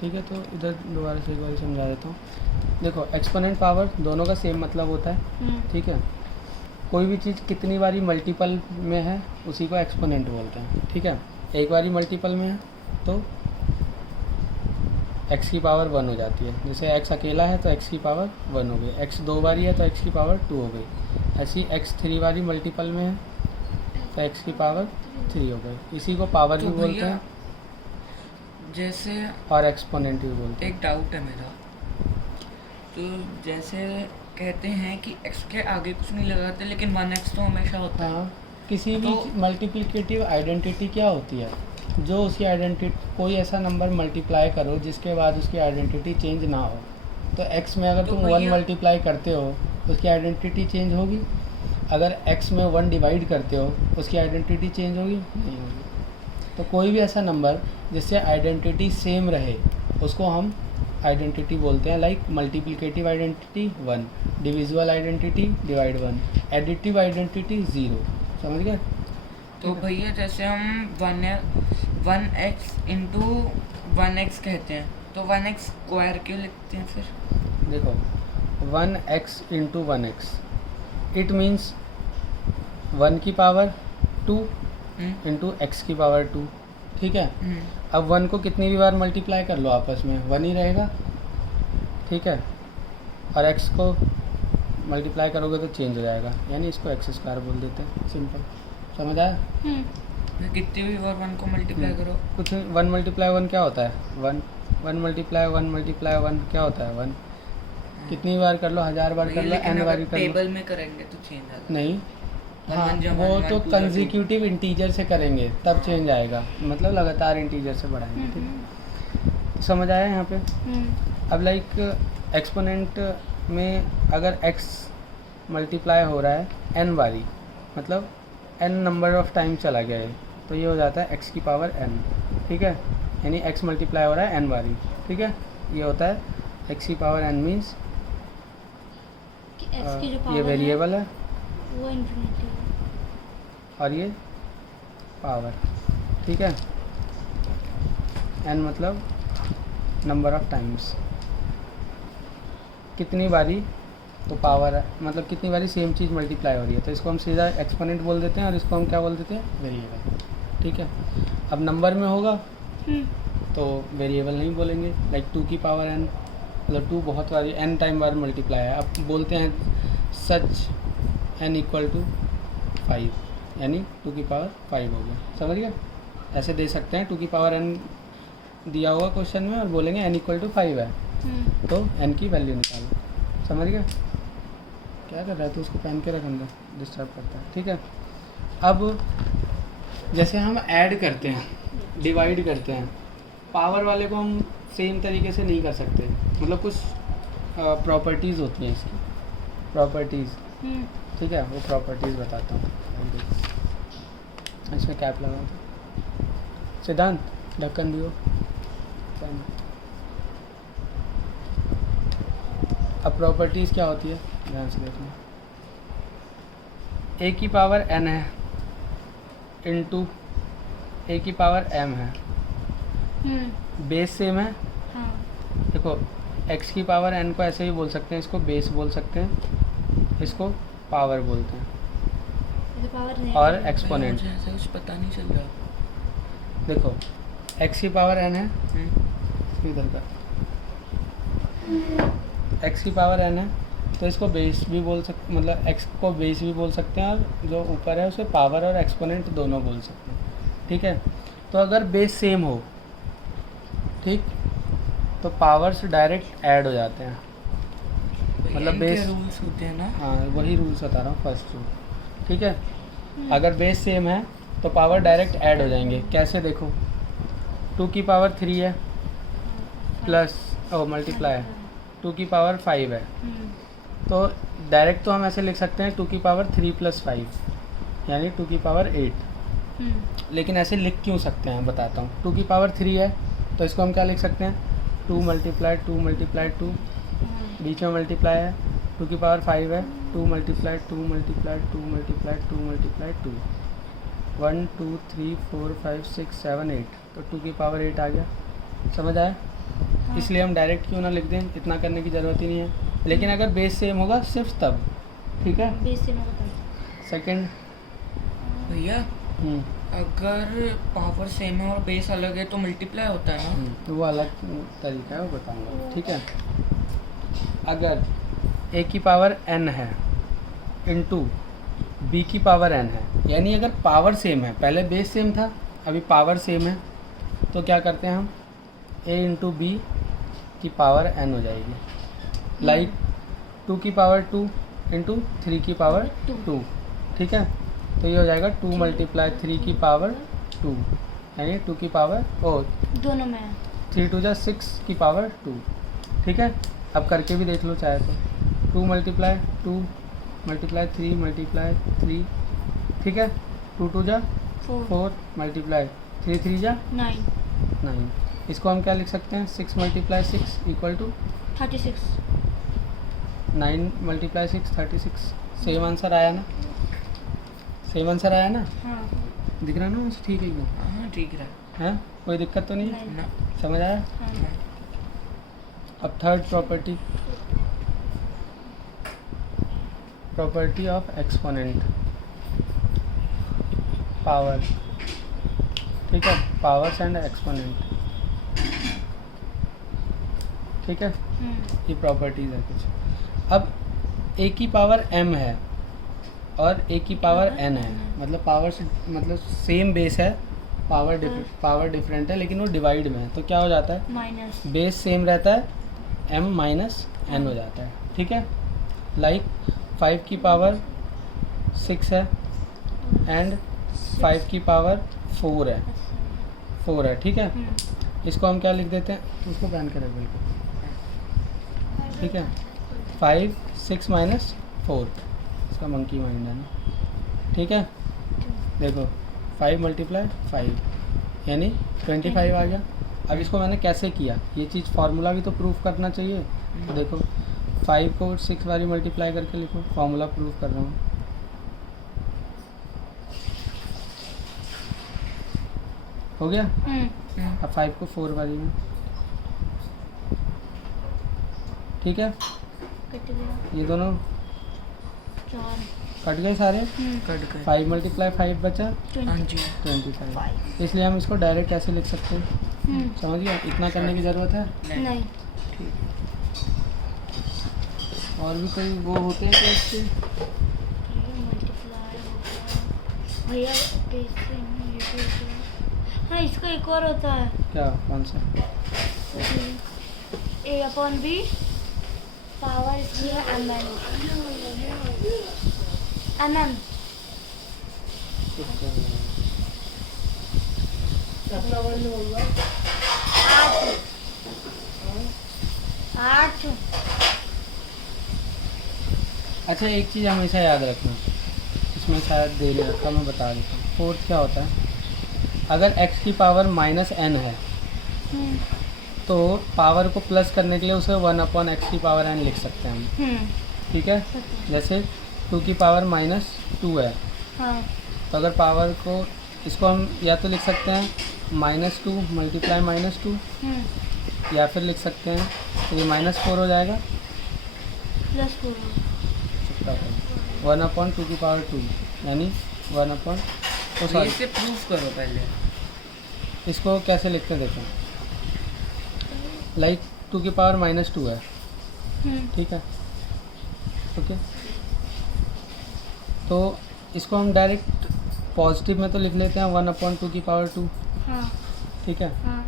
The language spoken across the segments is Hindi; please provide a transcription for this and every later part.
ठीक है, तो इधर दोबारा से एक बार समझा देता हूँ। देखो एक्सपोनेंट पावर दोनों का सेम मतलब होता है, ठीक है। कोई भी चीज़ कितनी बारी मल्टीपल में है उसी को एक्सपोनेंट बोलते हैं, ठीक है। एक बारी मल्टीपल में है तो x की पावर 1 हो जाती है। जैसे x अकेला है तो x की पावर 1 हो गई, x 2 बारी है तो x की पावर 2 हो गई। ऐसी x 3 बारी मल्टीपल में है तो x की पावर 3 हो गई। इसी को पावर तो भी बोलते हैं जैसे और एक्सपोनेंट भी बोलते हैं। एक डाउट है मेरा, तो जैसे कहते हैं कि x के आगे कुछ नहीं लगाते लेकिन 1x तो हमेशा होता है। हाँ, किसी भी तो मल्टीप्लिकेटिव आइडेंटिटी क्या होती है, जो उसकी आइडेंटिटी कोई ऐसा नंबर मल्टीप्लाई करो जिसके बाद उसकी आइडेंटिटी चेंज ना हो। तो x में अगर तो तुम 1 भैया मल्टीप्लाई करते हो उसकी आइडेंटिटी चेंज होगी। अगर x में 1 डिवाइड करते हो उसकी आइडेंटिटी चेंज होगी, नहीं होगी। तो कोई भी ऐसा नंबर जिससे आइडेंटिटी सेम रहे उसको हम आइडेंटिटी बोलते हैं। Like multiplicative identity 1, divisible identity divide 1, additive identity 0। समझ गए? तो भैया जैसे हम 1x इंटू 1x कहते हैं तो 1x स्क्वायर क्यों लिखते हैं फिर? देखो 1x into 1x it means 1 की पावर 2 इंटू एक्स की पावर 2, ठीक है। अब 1 को कितनी भी बार मल्टीप्लाई कर लो आपस में 1 ही रहेगा, ठीक है। और x को मल्टीप्लाई करोगे तो चेंज हो जाएगा, यानी इसको एक्स स्क्वायर बोल देते हैं। सिंपल, समझ आया? कितनी भी बार 1 को मल्टीप्लाई करो कुछ 1 मल्टीप्लाई 1 क्या होता है 1, 1 मल्टीप्लाई 1 मल्टीप्लाई 1 क्या होता है 1। कितनी बार कर लो, 1000 बार कर लो, लेकिन n बार अगर कर लो। टेबल में करेंगे तो चेंज आ जाएगा। नहीं, हाँ 1 1 वो 1 तो 2 कंसेक्यूटिव इंटीजर से करेंगे तब चेंज आएगा, मतलब लगातार इंटीजर से बढ़ाएंगे, ठीक है। समझ आया यहाँ पे? अब लाइक एक्सपोनेंट में अगर x मल्टीप्लाई हो रहा है n बारी, मतलब n नंबर ऑफ टाइम चला गया है, तो ये हो जाता है x की पावर n, ठीक है। यानी x मल्टीप्लाई हो रहा है n बारी, ठीक है। ये होता है x की पावर n मीन्स ये वेरिएबल है वो इन्फिनिटी और ये पावर, ठीक है। n मतलब नंबर ऑफ टाइम्स, कितनी बारी तो पावर है, मतलब कितनी बारी सेम चीज़ मल्टीप्लाई हो रही है, तो इसको हम सीधा एक्सपोनेंट बोल देते हैं और इसको हम क्या बोल देते हैं वेरिएबल, ठीक है। अब नंबर में होगा तो वेरिएबल नहीं बोलेंगे। लाइक 2 की पावर n, मतलब 2 बहुत बारी n टाइम बार मल्टीप्लाई है। अब बोलते हैं सच n इक्वल टू 5, यानी 2 की पावर 5 हो गया। समझ गया? ऐसे दे सकते हैं 2 की पावर n दिया होगा क्वेश्चन में और बोलेंगे n इक्वल टू 5 है, तो n की वैल्यू निकालो। समझ गया? क्या कर रहा है तो उसको पहन के रख अंदर, डिस्टर्ब करता है, ठीक है। अब जैसे हम ऐड करते हैं, डिवाइड करते हैं, पावर वाले को हम सेम तरीके से नहीं कर सकते, मतलब कुछ प्रॉपर्टीज़ होती हैं इसकी, प्रॉपर्टीज़, ठीक है। वो प्रॉपर्टीज़ बताता हूँ। इसमें कैप लगा था। सिद्धांत ढक्कन दियो। अब प्रॉपर्टीज़ क्या होती है ध्यान से देखना। a की पावर n है इंटू a की पावर m है, बेस सेम है। हाँ देखो x की पावर n को ऐसे भी बोल सकते हैं, इसको बेस बोल सकते हैं, इसको पावर बोलते हैं, इसे पावर नहीं और है। एक्सपोनेंट। मुझे ऐसे कुछ पता नहीं चल रहा। देखो x की पावर n है, इधर का x की पावर n है तो इसको बेस भी बोल सकते, मतलब x को बेस भी बोल सकते हैं और जो ऊपर है उसे पावर और एक्सपोनेंट दोनों बोल सकते हैं, ठीक है। तो अगर बेस सेम हो, ठीक, तो पावर्स डायरेक्ट ऐड हो जाते हैं, मतलब बेस रूल्स होते हैं ना। हाँ वही रूल्स बता रहा हूँ, फर्स्ट रूल, ठीक है। अगर बेस सेम है तो पावर डायरेक्ट ऐड हो जाएंगे। कैसे देखो 2 की पावर 3 है प्लस मल्टीप्लाई 2 की पावर 5 है, तो डायरेक्ट तो हम ऐसे लिख सकते हैं 2 की पावर 3 प्लस 5 यानी 2 की पावर 8। लेकिन ऐसे लिख क्यों सकते हैं बताता हूँ। 2 की पावर 3 है तो इसको हम क्या लिख सकते हैं 2 मल्टीप्लाई 2 मल्टीप्लाई 2, बीच में मल्टीप्लाई है। 2 की पावर 5 है 2 मल्टीप्लाई 2 मल्टीप्लाई 2 मल्टीप्लाई 2 मल्टीप्लाई 2, 1 2 3 4 5 6 7 8, तो 2 की पावर 8 आ गया। समझ आया? इसलिए हम डायरेक्ट क्यों ना लिख दें, इतना करने की ज़रूरत ही नहीं है। लेकिन अगर बेस सेम होगा सिर्फ तब, ठीक है। बेस से मैं बता सेकंड, भैया अगर पावर सेम है और बेस अलग है तो मल्टीप्लाई होता है ना? तो वो अलग तरीका है, वो बताऊंगा, ठीक है। अगर a की पावर n है इंटू b की पावर n है, यानी अगर पावर सेम है, पहले बेस सेम था अभी पावर सेम है, तो क्या करते हैं हम, a इंटू बी की पावर n हो जाएगी। लाइक 2 की पावर 2 इंटू 3 की पावर 2, ठीक है। तो ये हो जाएगा 2 मल्टीप्लाई 3 की पावर 2, यानी 2 की पावर दोनों में 3 2 जा 6 की पावर 2, ठीक है। अब करके भी देख लो चाहे तो, 2 मल्टीप्लाई 2 मल्टीप्लाई 3 मल्टीप्लाई 3, ठीक है। 2 2 जा 4 मल्टीप्लाई 3 3 जा 9 9। इसको हम क्या लिख सकते हैं, 6 multiply 6 equal to 36 9 multiply 6 36। Same answer आया ना, सेम आंसर आया ना, हाँ दिख रहा ना मुझे, ठीक है एकदम, हाँ ठीक रहा है कोई दिक्कत तो नहीं है? नहीं। ना। समझ आया। हाँ अब third property, property of exponent, power, ठीक है, पावर्स एंड एक्सपोनेंट, ठीक है। ये प्रॉपर्टीज है कुछ। अब a की पावर m है और a की पावर n है, मतलब पावर से मतलब सेम बेस है, पावर डिफरेंट है, लेकिन वो डिवाइड में है, तो क्या हो जाता है, माइनस बेस सेम रहता है, m माइनस n हो जाता है, ठीक है। लाइक 5 की पावर 6 है एंड 5 की पावर 4 है, ठीक है। इसको हम क्या लिख देते हैं, उसको बैन करें बिल्कुल, ठीक है। 5 6 माइनस 4, इसका मंकी माइंड है ना, ठीक है। देखो 5 मल्टीप्लाई 5 यानी 25 आ गया। अब इसको मैंने कैसे किया, ये चीज़ फार्मूला भी तो प्रूफ करना चाहिए। तो देखो 5 को 6 बारी मल्टीप्लाई करके लिखो, फार्मूला प्रूफ कर रहा हूँ। हो गया। अब 5 को 4 बारी में, ठीक है। कट गया ये दोनों 4 कट गए सारे। कट गए 5 मल्टीप्लाई 5 बचा हाँ जी 25, इसलिए हम इसको डायरेक्ट ऐसे लिख सकते हैं। समझ गया, इतना करने की ज़रूरत है। नहीं और भी कोई वो होते हैं क्या इसके, मल्टीप्लाई होगा भैया, कैसे ये भी होता है। हाँ इसका एक और होता है, क्या कौन सा, a/b पावर इसकी है mm आठ अच्छा एक चीज़ हमेशा याद रखना, इसमें शायद दे नहीं रखा, मैं बता देता हूँ। फोर्थ क्या होता है, अगर x की पावर माइनस n है तो पावर को प्लस करने के लिए उसे 1/x की पावर n लिख सकते हैं हम, ठीक है। जैसे 2 की पावर माइनस 2 है, हाँ तो अगर पावर को, इसको हम या तो लिख सकते हैं -2 मल्टीप्लाई -2, या फिर लिख सकते हैं तो ये -4 हो जाएगा, +4 1/2 की पावर 2 यानी 1/, तो तो सॉरी इसे प्रूफ करो पहले। इसको कैसे लिखते हैं देखें, लाइक 2 की पावर -2 है, ठीक है, ओके। तो इसको हम डायरेक्ट पॉजिटिव में तो लिख लेते हैं 1/2 की पावर 2, हाँ ठीक है। हाँ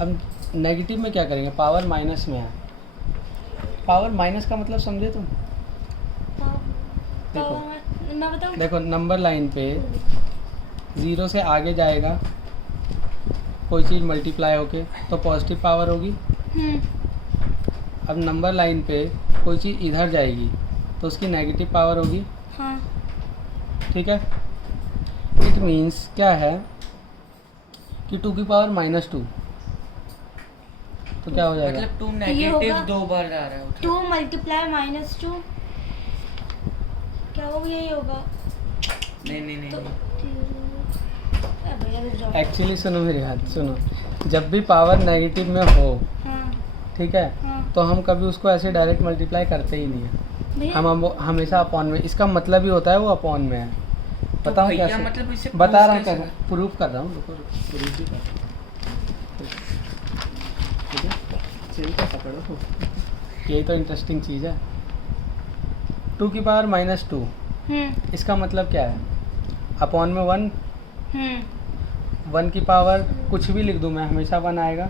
अब नेगेटिव में क्या करेंगे, पावर माइनस में है, पावर माइनस का मतलब समझे तुम, देखो मैं बताऊँ, देखो नंबर लाइन पे 0 से आगे जाएगा कोई चीज़ मल्टीप्लाई होके तो पॉजिटिव पावर होगी। अब नंबर लाइन पे कोई चीज़ इधर जाएगी तो उसकी नेगेटिव पावर होगी, हाँ ठीक है। इट मीन्स क्या है कि 2 की पावर -2, तो क्या हो जाएगा, मतलब 2 ये नेगेटिव होगा 2 बार आ रहा है उधर। 2 मल्टीप्लाई -2 क्या होगा, यही होगा नहीं तो नहीं भैया रुक जाओ। एक्चुअली सुनो मेरी बात सुनो, जब भी पावर नेगेटिव में हो हाँ ठीक है, हाँ तो हम कभी उसको ऐसे डायरेक्ट मल्टीप्लाई करते ही नहीं है, भैया हम हमेशा अपॉन में, इसका मतलब ही होता है वो अपॉन में है। तो बताऊँ भैया कैसे? मतलब इसे बता proof रहा हूँ, कैसे कैसे प्रूफ कर रहा हूँ, रुको प्रूफ ही कर रहा हूँ। ठीक है, सही कैसा पढ़ो, यही तो इंटरेस्टिंग चीज़ है। 2 की पावर -2, इसका मतलब क्या है? अपॉन में 1, 1 की पावर कुछ भी लिख दूँ मैं, हमेशा 1 आएगा।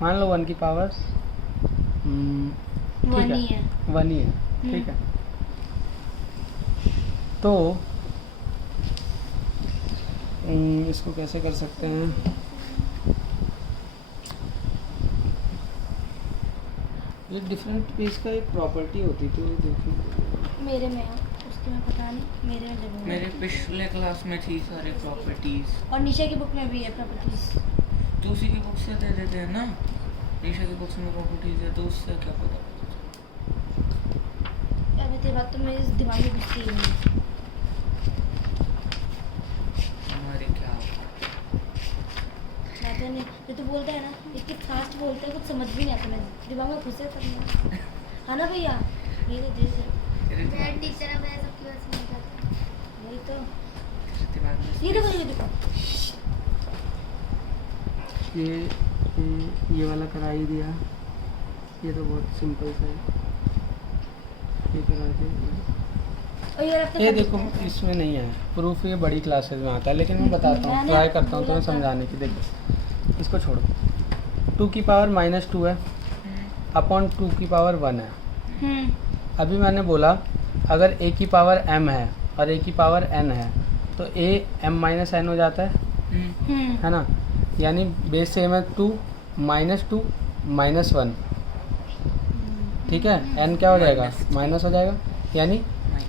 मान लो 1 की पावर ठीक वन है, ही है 1 ही है, ठीक है। तो इसको कैसे कर सकते हैं? ये डिफरेंट पेज का एक प्रॉपर्टी होती थी, देखिए मेरे में है, उसके में पता नहीं, मेरे में जरूर है। मेरे पिछले क्लास में थी सारी प्रॉपर्टीज। और नीचे की बुक में भी है प्रॉपर्टीज। तो उसी की बुक से दे देते हैं ना, निशा की बुक्स में प्रॉपर्टीज है तो उससे क्या पता। अबे तेरी बात तो मेरे दिमाग में घुसती ही नहीं। हमारे क्या बात है नहीं, ये तो बोलता है ना, इतनी फास्ट बोलता है, कुछ समझ भी नहीं आता, मेरे दिमाग में घुसे करना है ना भैया। ये तो धीरे धीरे तेरे दिमाग में- टीचर है, मैं सबकी बात समझ जाता है। वही तो, तेरे दिमाग में ये देखो ये देखो, ये वाला करा ही दिया, ये तो बहुत सिंपल सा है, ये करा के और ये रखते ये देखो इसमें नहीं है प्रूफ, ये बड़ी क्लासेस में आता है, लेकिन मैं बताता हूँ, मैंने ट्राई करता हूँ बोला तुम्हें था। समझाने की। देखो इसको छोड़ो, 2 की पावर -2 है, अपॉन 2 की पावर 1 है। अभी मैंने बोला अगर a की पावर m है और a की पावर n है तो a m-n हो जाता है ना, यानी बेस सेम है 2 -2 -1, ठीक है। n क्या हो जाएगा? माइनस हो जाएगा, यानी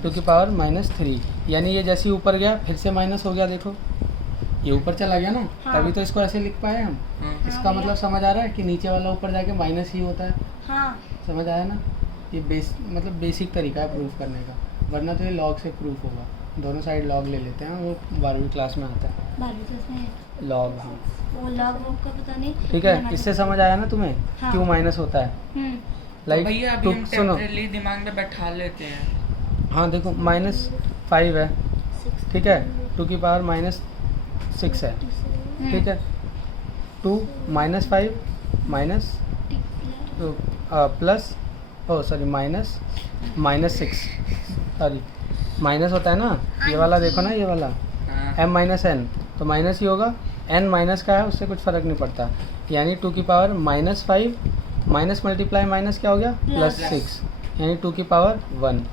2 की पावर -3, यानी ये जैसे ही ऊपर गया फिर से माइनस हो गया, देखो ये ऊपर चला गया ना, हाँ। तभी तो इसको ऐसे लिख पाए हम। इसका मतलब समझ आ रहा है कि नीचे वाला ऊपर जाके माइनस ही होता है, हाँ समझ आया ना? ये मतलब बेसिक तरीका है प्रूफ करने का, वरना तो ये लॉग से प्रूफ होगा। दोनों साइड लॉग ले लेते हैं, वो 12वीं क्लास में आता है 12वीं क्लास में लॉग। हाँ वो लॉग बुक का पता नहीं। ठीक है, इससे समझ आया ना तुम्हें हाँ। क्यों माइनस होता है? तो लाइक भैया अभी हम सुनो, टेम्परेरी दिमाग में बैठा लेते हैं। हाँ देखो -5 है, ठीक है, 2 की पावर -6 है, ठीक है। 2 -5 माइनस प्लस -6, सॉरी माइनस होता है ना, ये वाला देखो ना, ये वाला हाँ। m-n, तो माइनस ही होगा, n माइनस का है उससे कुछ फ़र्क नहीं पड़ता, यानी 2 की पावर -5 माइनस मल्टीप्लाई माइनस क्या हो गया +6, यानी 2 की पावर 1।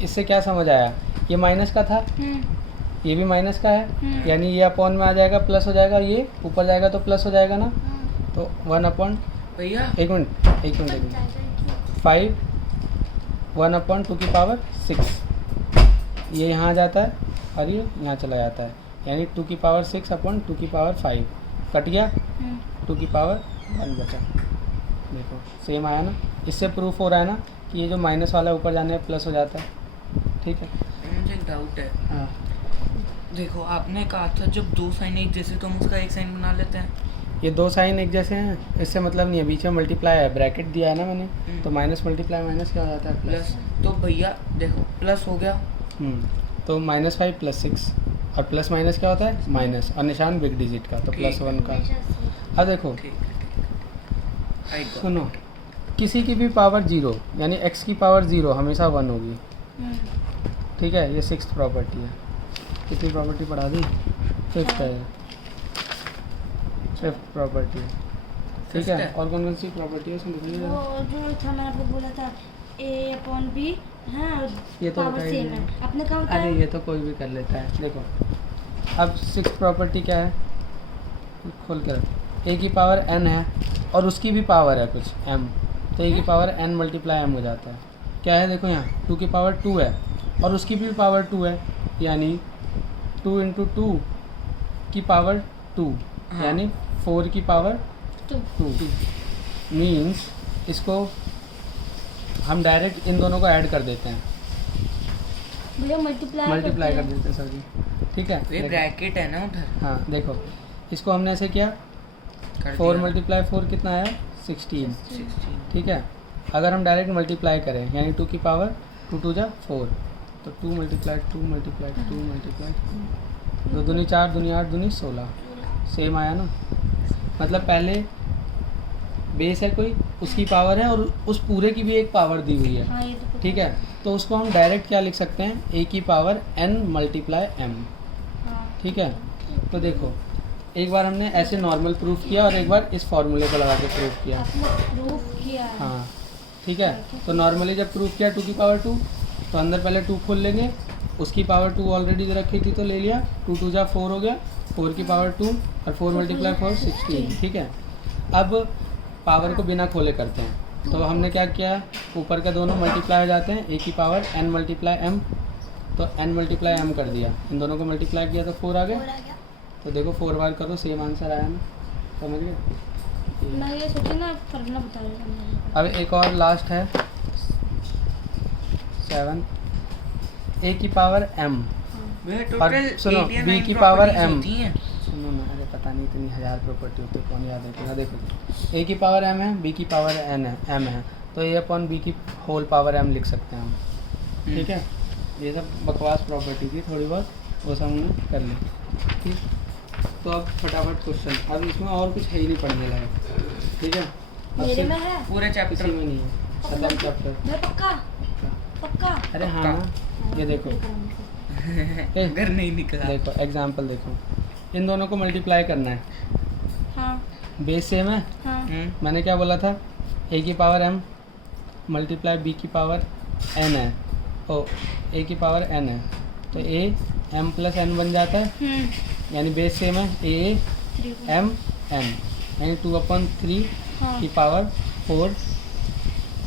इससे क्या समझ आया? ये माइनस का था, ये भी माइनस का है, यानी ये अपॉन में आ जाएगा, प्लस हो जाएगा, ये ऊपर जाएगा तो प्लस हो जाएगा ना, तो 1 अपॉन भैया एक मिनट 5 1 अपॉन 2 की पावर 6, ये यहाँ आ जाता है और ये यहाँ चला जाता है, यानी 2 की पावर 6 अपॉन 2 की पावर 5 कट गया, 2 की पावर 1 बचा। देखो सेम आया ना, इससे प्रूफ हो रहा है ना कि ये जो माइनस वाला ऊपर जाने में प्लस हो जाता है, ठीक है। मुझे एक डाउट है, हाँ देखो आपने कहा था जब दो साइन एक जैसे तो हम उसका एक साइन बना लेते हैं। ये 2 साइन एक जैसे हैं, इससे मतलब नहीं है, बीच में मल्टीप्लाई है, ब्रैकेट दिया है ना मैंने, तो माइनस मल्टीप्लाई माइनस क्या हो जाता है प्लस, तो भैया देखो प्लस हो गया, तो -5 +6, और प्लस माइनस क्या होता है? माइनस, और निशान बिग डिजिट का, तो +1 का। अब देखो ठीक है। सुनो, किसी की भी पावर 0 यानी x की पावर 0 हमेशा 1 होगी, ठीक है। ये 6th प्रॉपर्टी है। कितनी प्रॉपर्टी पढ़ा दी? 5th है, 5th प्रॉपर्टी है, ठीक है। और कौन कौन सी प्रॉपर्टी है उसमें लिखिए? वो जो था मैंने आपको बोला था a/b, हाँ ये तो पावर बताइए। सेम है, आपने कहा अरे ये तो कोई भी कर लेता है। देखो अब 6th प्रॉपर्टी क्या है, खोल कर, a की पावर n है और उसकी भी पावर है कुछ m, तो a की पावर n × m हो जाता है। क्या है देखो यहाँ 2 की पावर 2 है और उसकी भी पावर 2 है, यानी 2 × 2 की पावर 2, हाँ। यानी 4 की पावर 2 मीन्स इसको हम डायरेक्ट इन दोनों को ऐड कर देते हैं, भैया मल्टीप्लाई कर देते हैं, सॉरी, ठीक है। ये ब्रैकेट है ना उधर, हाँ देखो इसको हमने ऐसे किया, कर 4 दिया। × 4 कितना है 16, 16 ठीक है। अगर हम डायरेक्ट मल्टीप्लाई करें यानी 2 की पावर 2 2 जा 4, तो 2 मल्टीप्लाई 2 मल्टीप्लाई 2 मल्टीप्लाई 2 दूनी 4 दूनी 8 दूनी 16, सेम आया ना। मतलब पहले बेस है कोई, उसकी पावर है और उस पूरे की भी एक पावर दी हुई है, हाँ ये तो पता ठीक है। तो उसको हम डायरेक्ट क्या लिख सकते हैं, a की पावर n मल्टीप्लाई m, हाँ ठीक है। तो देखो एक बार हमने ऐसे नॉर्मल प्रूफ किया और एक बार इस फॉर्मूले को लगा के प्रूफ किया, आपने प्रूफ किया है। हाँ ठीक है। तो नॉर्मली जब प्रूफ किया 2 की पावर 2, तो अंदर पहले 2 खोल लेंगे, उसकी पावर 2 ऑलरेडी रखी थी तो ले लिया, 2 2 जा 4 हो गया, 4 की पावर 2 और 4 मल्टीप्लाई 4 16, ठीक है। अब पावर को बिना खोले करते हैं, तो हमने क्या किया, ऊपर का दोनों मल्टीप्लाई हो जाते हैं, a की पावर n मल्टीप्लाई m, तो n मल्टीप्लाई m कर दिया, इन दोनों को मल्टीप्लाई किया तो 4 आ गया। तो देखो 4 बार करो सेम आंसर आया ना, समझ गए। मैं ये सोची ना फॉर्मूला बता रही हूँ। अब एक और लास्ट है 7, a की पावर m, भैया और टोटल सुनो 8 या b 9 की पावर properties m, होती हैं। सुनो ना, अरे पता नहीं इतनी 1000 प्रॉपर्टी होती है, कौन याद रखेगा। देखो a की पावर m है, b की पावर n है, m है, तो a अपॉन b की होल पावर m लिख सकते हैं हम, ठीक है। ये सब बकवास प्रॉपर्टी थी थोड़ी बहुत, वो सब हमने कर ली, ठीक। तो अब फटाफट क्वेश्चन, अब इसमें और कुछ है ही नहीं पढ़ने लायक, ठीक है। अब मेरे सिर्फ में है पूरे किसी चैप्टर में नहीं है, खत्म चैप्टर। मैं पक्का पक्का अरे हाँ ना, ये देखो अगर नहीं निकला देखो एग्जाम्पल देखो, इन दोनों को मल्टीप्लाई करना है, हाँ बेस सेम है, हाँ मैंने क्या बोला था, a की पावर m मल्टीप्लाई b की पावर n है, ओ a की पावर n है, तो a m प्लस n बन जाता है, यानी बेस सेम है, a m n, यानी 2/3 हाँ की पावर 4,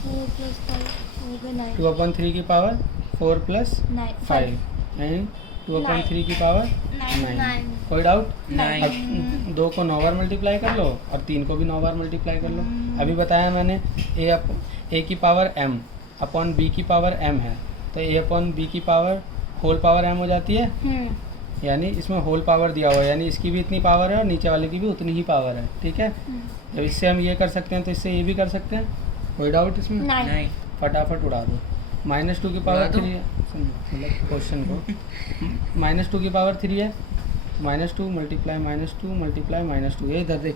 4 + 5 हो गया 9 2/3 की पावर 4 + 5, यानी 2/3 की पावर 9। कोई डाउट? नहीं। अब 2 को 9 बार मल्टीप्लाई कर लो और 3 को भी 9 बार मल्टीप्लाई कर लो। अभी बताया मैंने a की पावर m अपॉन b की पावर m है, तो a अपॉन b की पावर होल पावर m हो जाती है, यानी इसमें होल पावर दिया हुआ है, यानी इसकी भी इतनी पावर है और नीचे वाले की भी उतनी ही पावर है, ठीक है। जब इससे हम ये कर सकते हैं तो इससे ये भी कर सकते हैं, कोई डाउट इसमें? नहीं फटाफट उड़ा दो। -2 की पावर 3 है, मतलब क्वेश्चन को -2 की पावर 3 है, -2 मल्टीप्लाई -2 मल्टीप्लाई -2, ये इधर देख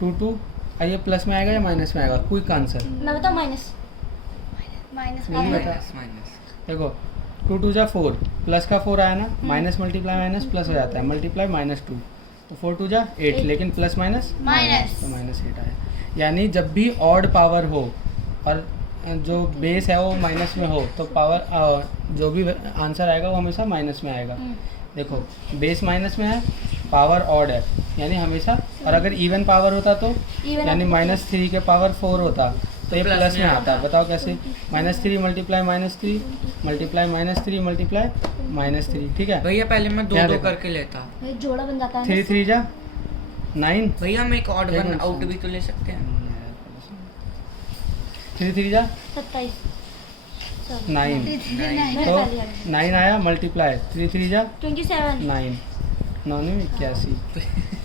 2 2, ये प्लस में आएगा या माइनस में आएगा, क्विक आंसर। मैं बताऊँ माइनस नहीं बता, देखो 2 2 जा 4, प्लस का 4 आया ना, माइनस मल्टीप्लाई माइनस प्लस हो जाता है, मल्टीप्लाई -2, तो 4 2 जा 8, लेकिन प्लस माइनस तो -8 आया। यानी जब भी ऑड पावर हो और जो बेस है वो माइनस में हो, तो पावर जो भी आंसर आएगा वो हमेशा माइनस में आएगा। देखो बेस माइनस में है, पावर ऑड है, यानी हमेशा, और अगर इवन पावर होता तो यानी -3 के पावर 4 होता तो ये प्लस में आता है। बताओ कैसे, -3 मल्टीप्लाई -3 मल्टीप्लाई -3 मल्टीप्लाई -3, ठीक है। भैया पहले मैं यहाँ 2 देखो। करके लेता। ये जोड़ा बन जाता है 3 3 जा 9, भैया हम एक ऑड एक वन मिनट आउट सुन। भी तो ले सकते हैं। 3 3 जा 27 9, मैं तो पहले आ 9 आया मल्टीप्लाई 3 3 जा 27 9, 9 में 81,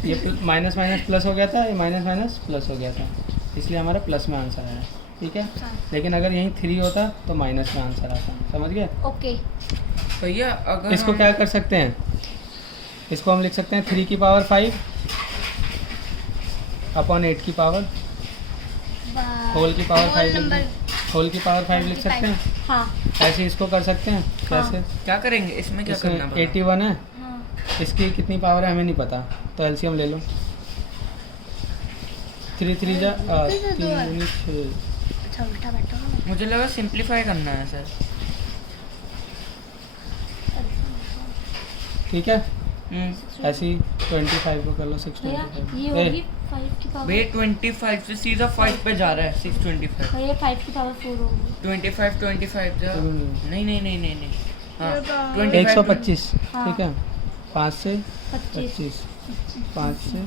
ये माइनस माइनस प्लस हो गया था, ये माइनस माइनस प्लस हो गया था, इसलिए हमारा प्लस में आंसर आया, ठीक है। लेकिन अगर यहीं 3 होता तो माइनस में आंसर आता, समझ गए। ओके भैया अगर इसको हम- क्या कर सकते हैं, इसको हम लिख सकते हैं 3 की पावर 5 अपॉन 8 की पावर होल की पावर 5, होल की पावर 5 लिख सकते हैं। हाँ ऐसे इसको कर सकते हैं, कैसे, क्या करेंगे इसमें, क्या करना इसमें पड़ेगा? 81 है, हाँ इसकी कितनी पावर है हमें नहीं पता, तो एलसीएम ले लो। 3 3 जा 3 दूनी 6, अच्छा उल्टा बैठो मुझे लगा सिंपलीफाई करना है सर। ठीक है। ऐसी 25 को कर लो, 6 भैया 25 ये होगी 5 की पावर भैया 25 से सीधा 5 पे जा रहा है, 625 भैया 5 की पावर 4 होगी 25 जा नहीं हाँ 125, हाँ। ठीक है। 5 से 25 25, 5 से,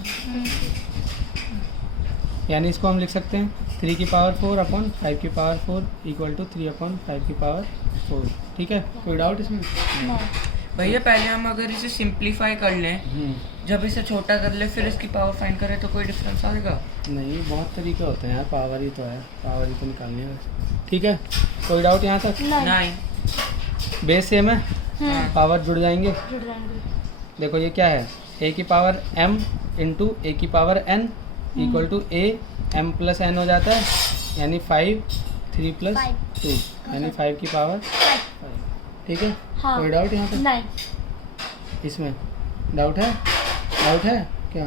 यानी इसको हम लिख सकते हैं 3 की पावर 4 अपॉन 5 की पावर 4 इक्वल टू 3 अपॉन 5 की पावर 4, ठीक है। कोई डाउट इसमें? नहीं भैया पहले हम अगर इसे सिंप्लीफाई कर लें, जब इसे छोटा कर ले फिर इसकी पावर फाइंड करें तो कोई डिफरेंस आएगा? नहीं, बहुत तरीके होते हैं यार, पावर ही तो है, पावर ही तो निकालनी है। ठीक है, कोई डाउट यहाँ तक? नहीं। बेस सेम है, हम्म, पावर जुड़ जाएंगे। जुड़ जाएंगे। देखो ये क्या है, a की पावर m इंटू ए की power n equal to a m plus n हो जाता है, यानी 5 3 प्लस 2 यानी 5 की पावर 5। ठीक है, हाँ। कोई डाउट यहाँ पे? नहीं, इसमें डाउट है? डाउट है क्या?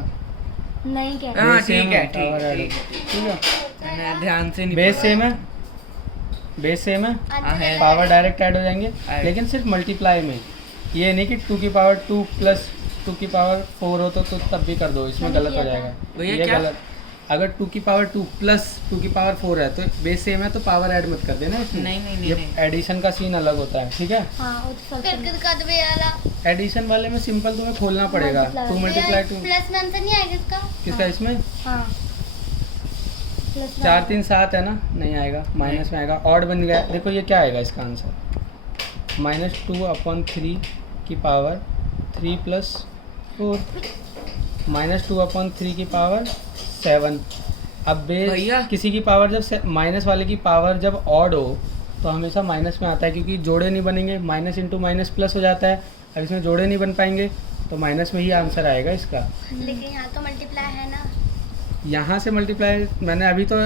नहीं क्या? हाँ, बेस सेम ठीक है, पावर ऐड ठीक होती है। ठीक है, मैंने ध्यान से नहीं बेस पढ़ा। सेम है, बेस सेम है, हाँ, है। पावर डायरेक्ट ऐड हो जाएंगे, ऐड। लेकिन सिर्फ मल्टीप्लाई में। ये नहीं कि 2 की पावर 2 प्लस 2 की पावर 4 हो तो तब भी कर दो, इसमें मैंने गलत हो किया था। जाएगा। भैया ये क्या? गलत। अगर 2 की पावर 2 प्लस 2 की पावर 4 है तो बेस सेम है, तो पावर ऐड मत कर देना इसमें। नहीं, नहीं, ये नहीं। एडिशन का सीन अलग होता है। ठीक है, हाँ, वो तो करके फंक्शन। दिखा दो भैया। एडिशन वाले में सिंपल तुम्हें खोलना पड़ेगा। Multiply। 2 मल्टीप्लाई 2 प्लस में आंसर नहीं आएगा इसका? किसका? इसमें हाँ, प्लस 4 3 7 है ना, नहीं आएगा, माइनस में आएगा। ऑड बन गया। देखो ये क्या आएगा इसका आंसर, -2/3 की पावर 3 प्लस 4, -2/3 की पावर 7। अब भैया। बेस किसी की पावर जब माइनस वाले की पावर जब ऑड हो तो हमेशा माइनस में आता है, क्योंकि जोड़े नहीं बनेंगे, माइनस इंटू माइनस प्लस हो जाता है। अब इसमें जोड़े नहीं बन पाएंगे तो माइनस में ही आंसर आएगा इसका। लेकिन यहाँ तो मल्टीप्लाई है ना। यहाँ से मल्टीप्लाई मैंने अभी तो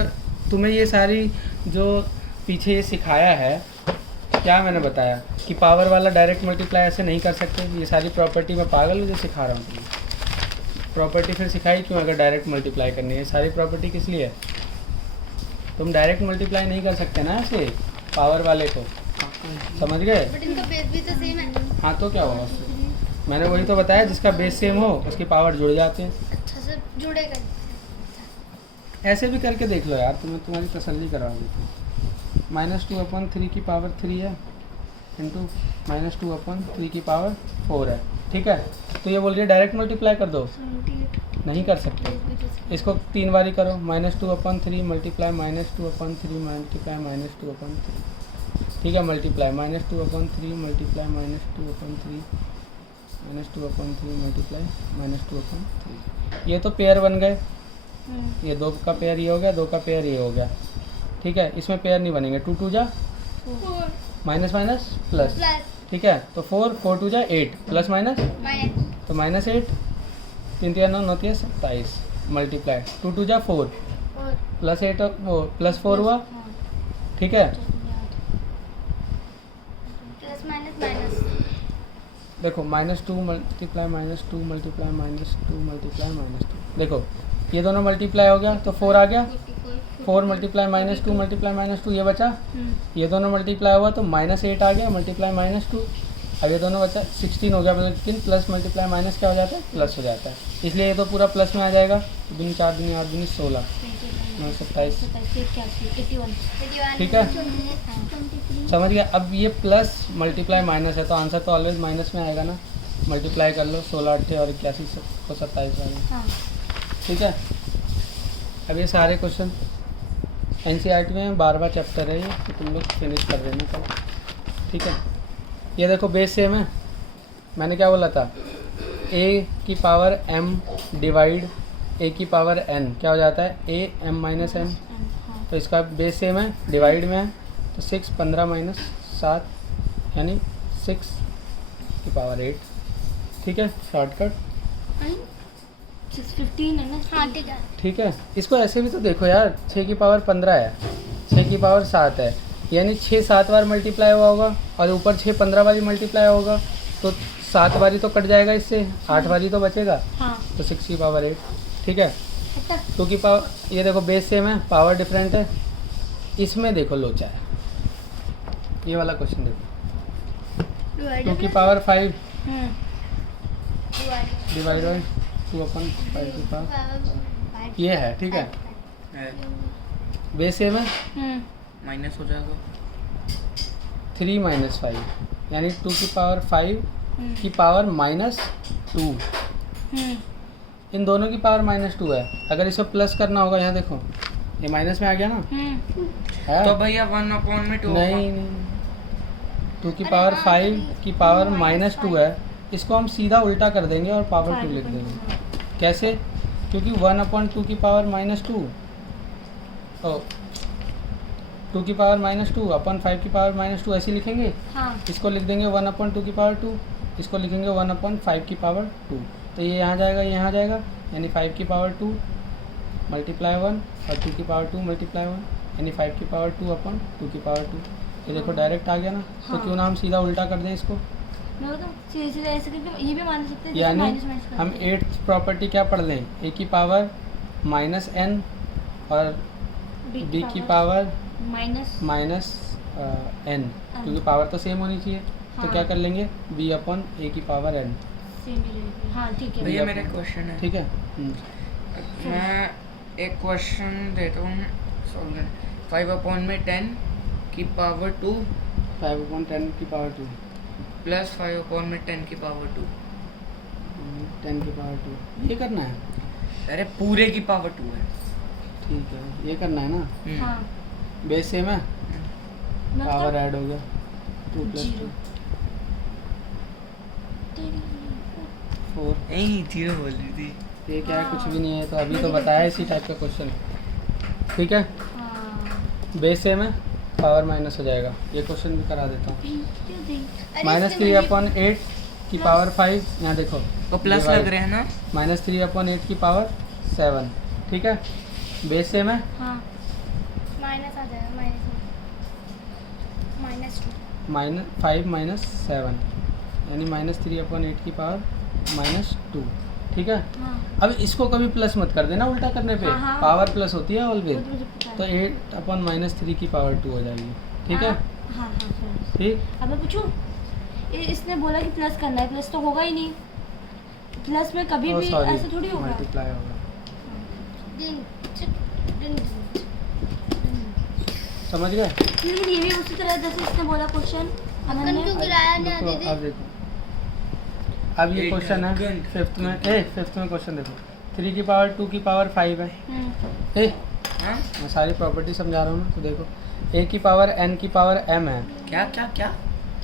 तुम्हें ये सारी जो पीछे ये सिखाया है, क्या मैंने बताया कि पावर वाला डायरेक्ट मल्टीप्लाई ऐसे नहीं कर सकते। ये सारी प्रॉपर्टी मैं पागल हूँ जो सिखा रहा हूँ तुम्हें। प्रॉपर्टी फिर सिखाई क्यों अगर डायरेक्ट मल्टीप्लाई करनी है? सारी प्रॉपर्टी किस लिए है? तुम डायरेक्ट मल्टीप्लाई नहीं कर सकते ना ऐसे पावर वाले को, समझ गए? बट इनका बेस भी तो सेम है। हाँ, तो क्या हुआ उससे? मैंने वही तो बताया, जिसका बेस सेम हो उसकी पावर जुड़ जाते हैं। अच्छा से जुड़ेगा। ऐसे भी करके देख लो यार, तुम्हें तुम्हारी तसल्ली करवा देती हूँ। -2/3 की पावर 3 है इंटू -2/3 की पावर 4 है। ठीक है, तो ये बोल रही है डायरेक्ट मल्टीप्लाई कर दो, नहीं कर सकते। इसको 3 बारी करो, -2/3 मल्टीप्लाई -2/3 मल्टीप्लाई -2/3। ठीक है, मल्टीप्लाई -2/3 मल्टीप्लाई -2/3 -2/3 मल्टीप्लाई -2/3। ये तो पेयर बन गए, ये 2 का पेयर ये हो गया, 2 का पेयर ये हो गया। ठीक है, इसमें पेयर नहीं बनेंगे। 2 2 जा माइनस माइनस प्लस। प्लस ठीक है, तो 4 4 2 जा 8 प्लस माइनस माइनस तो -8 3 3 9 9 3 27 मल्टीप्लाई 2 2 जा 4 और प्लस 8 वो प्लस 4 हुआ। ठीक है, प्लस माइनस माइनस। देखो -2 मल्टीप्लाई -2 मल्टीप्लाई -2 मल्टीप्लाई -2। देखो ये दोनों मल्टीप्लाई हो गया तो 4 आ गया। 4 मल्टीप्लाई -2 मल्टीप्लाई -2 ये बचा। ये दोनों मल्टीप्लाई हुआ तो -8 आ गया मल्टीप्लाई -2। अब ये दोनों बचा 16 हो गया, लेकिन प्लस मल्टीप्लाई माइनस क्या हो जाता है? प्लस हो जाता है, इसलिए ये तो पूरा प्लस में आ जाएगा। 2 4 2 8 2 16 9 27। ठीक है, समझ गया? अब ये प्लस मल्टीप्लाई माइनस है तो आंसर तो ऑलवेज माइनस में आएगा ना। मल्टीप्लाई कर लो 16 8 और 81 को 27 आएगा। ठीक है, अब ये सारे क्वेश्चन NCERT में 12वां चैप्टर है ये, तो तुम लोग फिनिश कर देना कल। ठीक है, ये देखो बेस सेम है। मैंने क्या बोला था? a की पावर m डिवाइड a की पावर n क्या हो जाता है? a m minus n। तो इसका बेस सेम है, डिवाइड में है, तो 6 15 माइनस 7 यानी 6 की पावर 8। ठीक है, शॉर्टकट। 15 है ना? हाँ ठीक है। ठीक है, इसको ऐसे भी तो देखो यार, 6 की पावर 15 है, 6 की पावर 7 है, यानी 6 7 बार मल्टीप्लाई हुआ होगा और ऊपर 6 15 बारी मल्टीप्लाई होगा, तो 7 बारी तो कट जाएगा इससे, 8 बारी तो बचेगा, हाँ। तो 6 की पावर 8। ठीक है, अच्छा, 2 की पावर, ये देखो बेस सेम है, पावर डिफरेंट है। इसमें देखो लोचा है, ये वाला क्वेश्चन देखो, 2 की पावर 5 डिवाइड बाई 2/5 की पावर, ये है। ठीक है, बेस सेम है, माइनस हो जाएगा। 3 - 5 यानी 2 की पावर 5 की पावर -2। इन दोनों की पावर -2 है। अगर इसको प्लस करना होगा, यहाँ देखो ये माइनस में आ गया ना, है? तो भैया 1/2 नहीं नहीं, 2 की अरे पावर हाँ, 5 तभी की पावर -5 -2 है, इसको हम सीधा उल्टा कर देंगे और पावर 2 लिख देंगे। कैसे? क्योंकि 1/2 की पावर -2 ओ 2 की पावर -2 अपन 5 की पावर -2 ऐसे लिखेंगे। हाँ इसको लिख देंगे 1/2 की पावर 2, इसको लिखेंगे 1/5 की पावर 2। तो ये यहाँ जाएगा, ये यहाँ जाएगा, यानी 5 की पावर 2 मल्टीप्लाई 1 और 2 की पावर 2 मल्टीप्लाई 1 यानी 5 की पावर 2 अपन 2 की पावर 2। ये देखो डायरेक्ट आ गया ना। तो हाँ। क्यों ना हम सीधा उल्टा कर दें इसको। मैं बताऊँ सीधे सीधे ऐसे करके ये भी मान सकते हैं जैसे यानी माइनस माइनस हम करते हैं। 8th प्रॉपर्टी क्या पढ़ लें, ए की पावर -n और बी की पावर माइनस -n, क्योंकि पावर तो सेम होनी चाहिए। तो हाँ। क्या कर लेंगे, b अपॉन ए की पावर n। सेम ही रहेगी। हाँ ठीक है भैया मेरा क्वेश्चन है। ठीक है। मैं एक क्वेश्चन देता हूँ सॉल्व करने। 5/10 की पावर 2 5/10 की पावर 2 प्लस 5/10 की पावर 2। 10 की पावर 2 ये करना है। अरे पूरे की पावर 2 है। ठीक है, ये करना है ना। हाँ बेस सेम है, मतलब पावर ऐड हो गया 2 + जीरो 4। नहीं 0 बोल रही थी। ये क्या है, हाँ। कुछ भी नहीं है। तो अभी तो बताया इसी टाइप का क्वेश्चन। ठीक है, हाँ बेस सेम है, पावर माइनस हो जाएगा। ये क्वेश्चन भी करा देता हूँ। क्यों दी -3/8 की पावर 5, यहाँ देखो तो प्लस Divide. लग रहे हैं ना। -3/8 की पावर 7। ठीक है, बेस सेम है, हाँ माइनस आ जाएगा -2 -5 - 7 यानी -3/8 की पावर -2। ठीक है, हाँ अब इसको कभी प्लस मत कर देना उल्टा करने पे। हाँ, हाँ। पावर प्लस होती है वो ऑलवेज। तो मुझे पता तो है। 8/-3 की पावर 2 हो जाएगी। ठीक है, हाँ हाँ sorry। ठीक। अब मैं पूछूं, इसने बोला कि प्लस करना है, प्लस तो होगा ही नहीं। प्लस में कभी भी ऐसे थोड़ी होगा। मल्टीप्लाई होगा। समझ गए? लेकिन ये भी उसी तरह जैसे इसने बोला क्वेश्चन अपन क्यों गिराया नहीं देखो, दीदी? अब देखो, अब ये एक क्वेश्चन है घंटे। फिफ्थ में क्वेश्चन देखो। 3 की पावर 2 की पावर 5 है। ए हाँ? मैं सारी प्रॉपर्टी समझा रहा हूँ ना, तो देखो a की पावर n की पावर m है, क्या क्या क्या?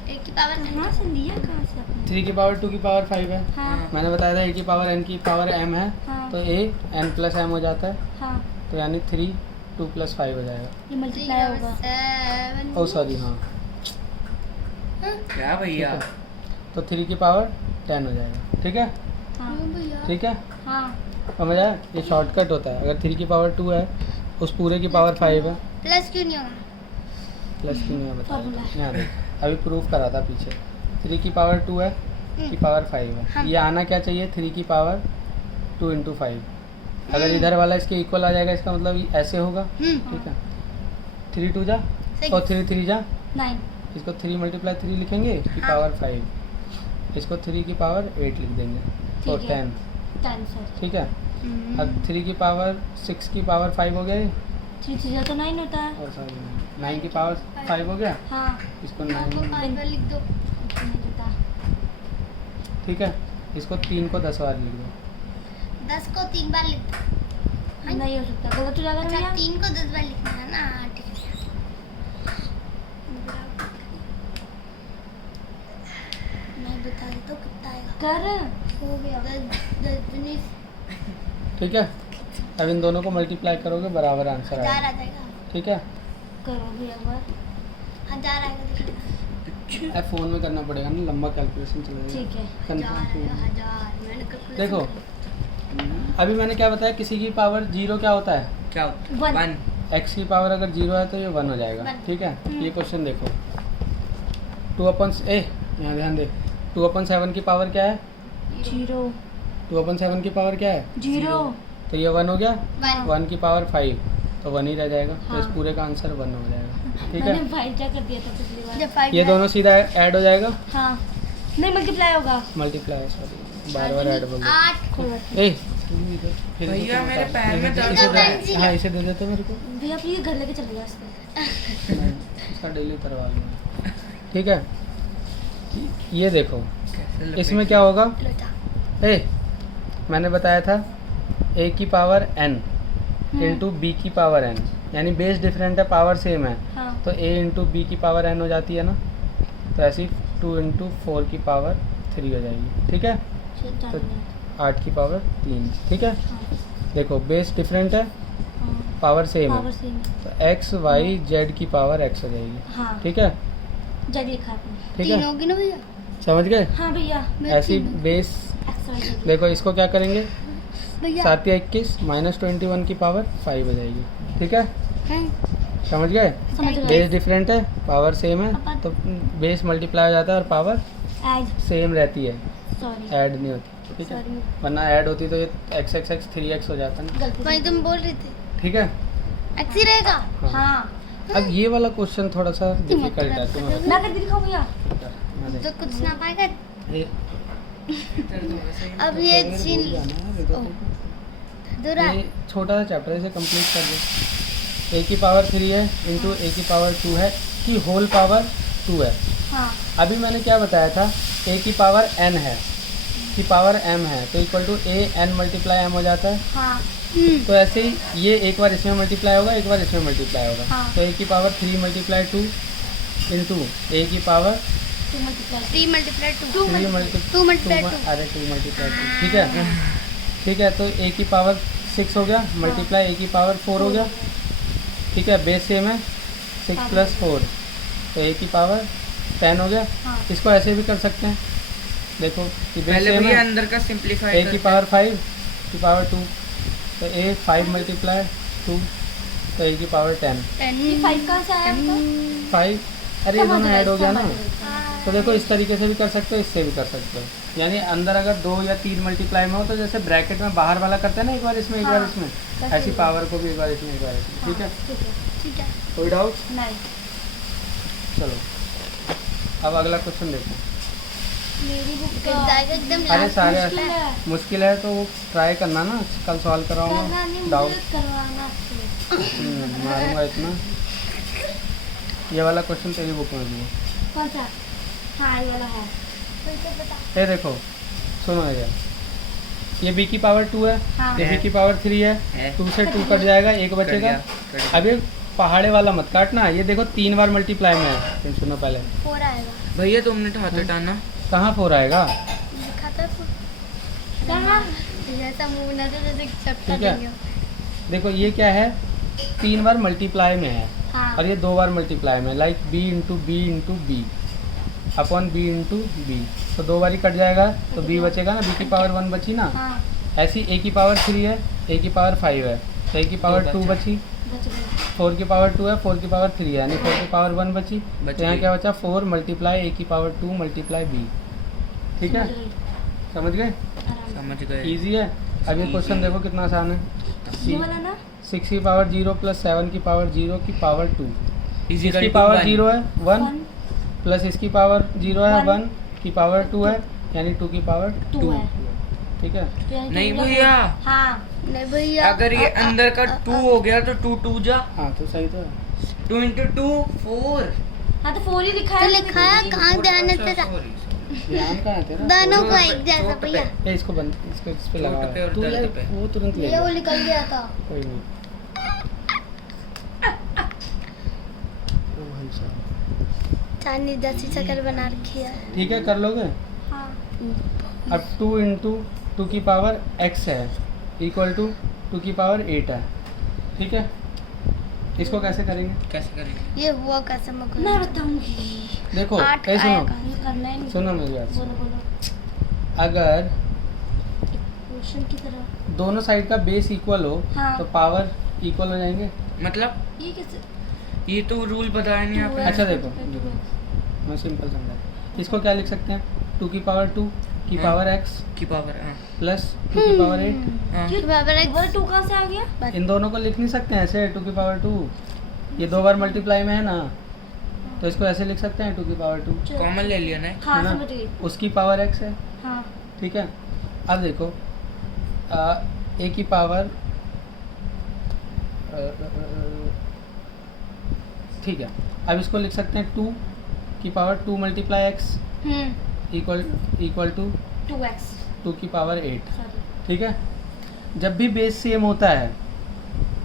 एक की पावर कहाँ से लिया, कहाँ से आपने? 3 की पावर 2 की पावर 5 है। हाँ मैंने बताया था a की पावर n की पावर m है, हाँ तो a n + m हो जाता है। हाँ तो यानी 3 2 + 5 हो जाएगा। ये मल्टीप्लाई होगा। 7 ओ सॉरी, हाँ क्या भैया? ठीक है। तो 3 की पावर 10 हो जाएगा। ठीक है, हाँ भैया ठीक है, हाँ समझ आया? ये शॉर्टकट होता है। अगर 3 की पावर 2 है, उस पूरे की पावर 5 है, प्लस क्यों नहीं होगा? प्लस की नहीं बता Formula है। यहाँ देख, अभी प्रूफ करा था पीछे। 3 की पावर 2 है, की पावर 5 है। हाँ। ये आना क्या चाहिए, 3 की पावर 2 × 5। अगर हम्म। इधर वाला इसके इक्वल आ जाएगा, इसका मतलब ये ऐसे होगा। ठीक है, 3 2 जा और 3 3 जा, 9 इसको 3 × 3 लिखेंगे की हाँ। पावर 5, इसको 3 की पावर 8 लिख देंगे, तो ठीक है। 10। 10 सॉरी। ठीक है, अब 3 की पावर 6 की पावर 5 हो गया ये, 3 चीज़ें तो 9 होता है। और सॉरी 9 की पावर 5 हो गया, हाँ इसको आपको 9। 5 बार लिख दो। नहीं होता। ठीक है, इसको 3 को 10 बार लिख दो। 10 को 3 बार लिख दो। नहीं हो सकता, गलत हो जाएगा ना अच्छा भैया। 3 को 10 बार लिखना है ना? हाँ, ठीक है। मैं बता देता हूँ कितना आएगा। कर हो गया 10 19 ठीक है, अब इन दोनों को मल्टीप्लाई करोगे बराबर आंसर 1000 आएगा। आ जाएगा। ठीक है, करो भैया एक बार। 1000 आएगा देखिएगा। अब फ़ोन में करना पड़ेगा ना, लंबा कैलकुलेशन चलेगा। ठीक है। 1000 मैंने calculation देखो, की। अभी मैंने क्या बताया, किसी की पावर 0 क्या होता है, क्या? One. 1। x की पावर अगर 0 है तो ये 1 हो जाएगा। One. ठीक है, ये क्वेश्चन देखो, 2/, यहाँ ध्यान दे, 2/7 की पावर क्या है, 0 2/7 की पावर क्या है, 0 तो ये 1 हो गया। 1 1 की पावर 5, तो 1 ही रह जाएगा। तो इस हाँ। पूरे का आंसर 1 हो जाएगा। ठीक मैंने है, भाई क्या कर दिया था पिछली बार। जब 5 ये दोनों सीधा ऐड हो जाएगा, हाँ नहीं मल्टीप्लाई होगा। मल्टीप्लाई, सॉरी बार ऐड बोल 8 कोई बात नहीं। ए तू भी इधर, फिर भैया, इसको मेरे बता। पैर में दर्द इसे हो रहा दे- है। हाँ, इसे दे देते मेरे को। भैया प्लीज घर लेके चले जाओ इसको। नहीं, इसका डेली करवा लूँगा। ठीक है, ये देखो, कैसे लपेट- इसमें क्या होगा, लोटा। ए मैंने बताया था a की पावर n इंटू बी की पावर n, यानी बेस डिफरेंट है, पावर सेम है, हाँ तो a इंटू बी की पावर n हो जाती है ना। तो ऐसी 2 इंटू 4 की पावर 3 हो जाएगी, ठीक है। ठीक तो है 8 की पावर 3, ठीक है। हाँ देखो बेस डिफरेंट है, हाँ पावर सेम पावर है, सेम है। तो एक्स वाई जेड की पावर x हो जाएगी, हाँ ठीक है। जग लिखा आपने। ठीक 3 है, होगी ना भैया? समझ गए। हाँ भैया ऐसी बेस एक्स देखो, इसको क्या करेंगे, भैया 7 या 21 माइनस 21 की पावर 5 हो जाएगी, ठीक है। हैं? समझ गए। समझ गए। बेस डिफरेंट है, पावर सेम है, पापा- तो बेस मल्टीप्लाई हो जाता है और पावर एड सेम रहती है, सॉरी ऐड नहीं होती, ठीक है। सॉरी वरना ऐड होती तो ये x x x 3x हो जाता ना, गलती वही से। तुम बोल रहे थे ठीक है। एक्स ही रहेगा। हाँ। हाँ अब ये वाला क्वेश्चन थोड़ा सा डिफिकल्ट है, तुम्हें ना कर दिखाओ भैया। तो कुछ ना पाएगा। ये अब ये बोल छीन जाना है, देखो। दूरा ये छोटा सा चैप्टर है, इसे कंप्लीट कर दो। a की पावर 3 है इंटू a की पावर 2 है की होल पावर 2 है। हाँ अभी मैंने क्या बताया था, a की पावर n है की पावर m है, तो equal to a n multiply m हो जाता है। हाँ तो ऐसे ही ये एक बार इसमें मल्टीप्लाई होगा, एक बार इसमें मल्टीप्लाई होगा, हाँ। तो a की पावर 3 मल्टीप्लाई 2 इंटू a की power 2 multiply 3 multiply 2 3 multiply 2 multiply 2 अरे 2 मल्टीप्लाई 2, ठीक है। ठीक है, तो a की पावर 6 हो गया, मल्टीप्लाई a की पावर 4 हो गया, ठीक है। बेस सेम है, 6 प्लस 4, तो a की पावर 10 हो गया। हाँ इसको ऐसे भी कर सकते हैं, देखो कि बेस पहले सेम भैया है, अंदर का सिंपलीफाई a की पावर 5 की पावर 2, तो a 5 मल्टीप्लाई 2, तो a की पावर 10 ये 5 कहाँ से आया तो 5। अरे ये समझ दोनों गए, ऐड हो गया ना, समझ गए। तो देखो इस तरीके से भी कर सकते हो, इससे भी कर सकते हो। यानी अंदर अगर 2 या 3 मल्टीप्लाई में हो तो जैसे ब्रैकेट में बाहर वाला करते हैं ना, एक बार इसमें एक बार हाँ, इसमें, वैसे ऐसी ही। पावर को भी एक बार इसमें एक बार इसमें, ठीक है। ठीक है ठीक है। कोई डाउट? नहीं चलो अब अगला क्वेश्चन देखो। मेरी बुक कर जाएगा एकदम अरे लास्ट सारे मुश्किल है। मुश्किल है तो वो ट्राई करना ना, कल सॉल्व करना कराऊंगा। नहीं डाउट मुझे करवाना आपसे। मारूंगा इतना। ये वाला क्वेश्चन तेरी बुक में भी है। कौन सा हाँ ये वाला है ये देखो, सुनो यार, ये b की पावर 2 है, हाँ ये b की पावर 3 है, है। 2 से 2 कट जाएगा, एक कर बचेगा। दिया, कर दिया। अब ये पहाड़े वाला मत काटना, ये देखो 3 बार मल्टीप्लाई में है, तुम सुनो पहले। 4 आएगा। भैया 2 मिनट हाथ हटाना। कहाँ 4 आएगा? लिखा था तो कहाँ जैसा मुंह बना था जैसे चपटा ठीक है। देंगे। देखो ये क्या है, 3 बार मल्टीप्लाई में है हाँ और ये 2 बार मल्टीप्लाई में, like b into b upon b into b, तो 2 बार ही कट जाएगा, तो b बचेगा ना, b की पावर 1 बची ना। हाँ ऐसी a की पावर 3 है, a की पावर 5 है, तो a की पावर 2 बची, बच गए 4 की पावर 2 है, 4 की पावर 3 है, यानी 4 की पावर 1 बची, बच तो यहाँ गई। क्या बचा, 4 मल्टीप्लाई a की पावर 2 मल्टीप्लाई b, ठीक है। समझ गई, समझ गए, आराम से। समझ गए। इजी है। अब ये क्वेश्चन देखो कितना आसान है। ये वाला ना 6 की पावर 0 प्लस 7 की पावर 0 की पावर 2, Easy इसकी to पावर one। 0 है 1 1 प्लस इसकी पावर 0 है One। 1 की पावर 2 है, यानी 2 की पावर 2 2, है ठीक है। तो यानी नहीं कि मतलब- भैया, हाँ नहीं भैया अगर ये अंदर का 2 हो गया तो 2 2 जा, हाँ तो सही तो है। 2 इंटू 2 4। हाँ तो 4 ही लिखा तो है लिखा है कहाँ ध्यान है तेरा? ध्यान कहाँ है तेरा? दोनों को चोट एक पे- जैसा चोट पे। भैया। ये इसको बंद, इसको इस पे चोट लगा पे और तू दर्द यार, पे। वो तुरंत ले भैया वो ले, निकल गया था। कोई नहीं। ओ भाई साहब, चांदी जैसी शक्ल बना रखी है। ठीक है, कर लोगे। हाँ अब 2 इंटू 2 की पावर x है इक्वल टू 2 की पावर 8 है, ठीक है। इसको कैसे करेंगे? कैसे करेंगे? ये हुआ कैसे मगर? मैं बताऊंगी देखो 8 कैसे सुनो, आएगा। ये करना है नहीं सुनो मेरी बात। बोलो बोलो अगर क्वेश्चन की तरह दोनों साइड का बेस इक्वल हो हाँ। तो पावर इक्वल हो जाएंगे। मतलब ये कैसे ये तो रूल बताया नहीं आपने। अच्छा देखो, मैं सिंपल समझा, इसको क्या लिख सकते हैं, 2 की पावर 2 की हाँ। पावर x की पावर प्लस 2 की पावर 8। हाँ। क्यों बाबर एक- बाबर 2 कहाँ से आ गया इन दोनों को लिख नहीं सकते हैं ऐसे, 2 की पावर 2, ये 2 बार मल्टीप्लाई में है ना, तो इसको ऐसे लिख सकते हैं 2 की पावर 2, चलो। कॉमन ले लिया ना। हाँ है ना? समझ गई उसकी पावर x है, हाँ ठीक है। अब देखो a की पावर ठीक है, अब इसको लिख सकते हैं 2 की power 2 multiply x equal to 2x 2 की पावर 8, सॉरी ठीक है। जब भी बेस सेम होता है